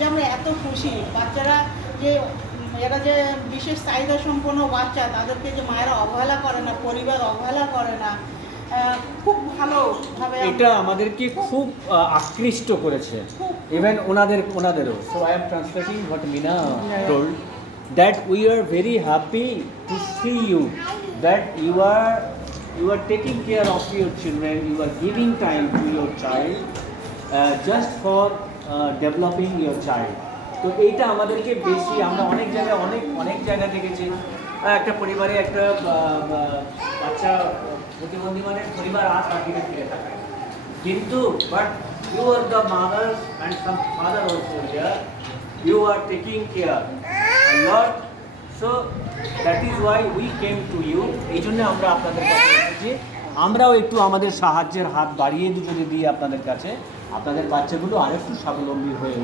যে আমরা এত খুশি বাচ্চারা যে এরা যে বিশেষ চাহিদা সম্পন্ন বাচ্চা তাদেরকে যে মায়েরা অবহেলা করে না, পরিবার অবহেলা করে না, খুব ভালোভাবে এটা আমাদেরকে খুব আকৃষ্ট করেছে, ইভেন ওনাদেরও। So I am translating what Meena told, that we are very happy to see you, that you are taking care of your children, you are giving time to your child just for developing your child. তো এইটা আমাদেরকে বেশি, আমরা অনেক জায়গায় অনেক জায়গা দেখেছি একটা পরিবারে একটা বাচ্চা প্রতিবন্ধী মানে পরিবার আর বাকিটা ফিরে থাকে, কিন্তু but you are the mother and some father also here, you are taking care a lot, so that is why we came to you. এই জন্য আমরা আপনাদের কাছে এসেছি, আমরাও একটু আমাদের সাহায্যের হাত বাড়িয়ে যদি দিই আপনাদের কাছে, আপনাদের বাচ্চাগুলো আরেকটু স্বাবলম্বী হয়ে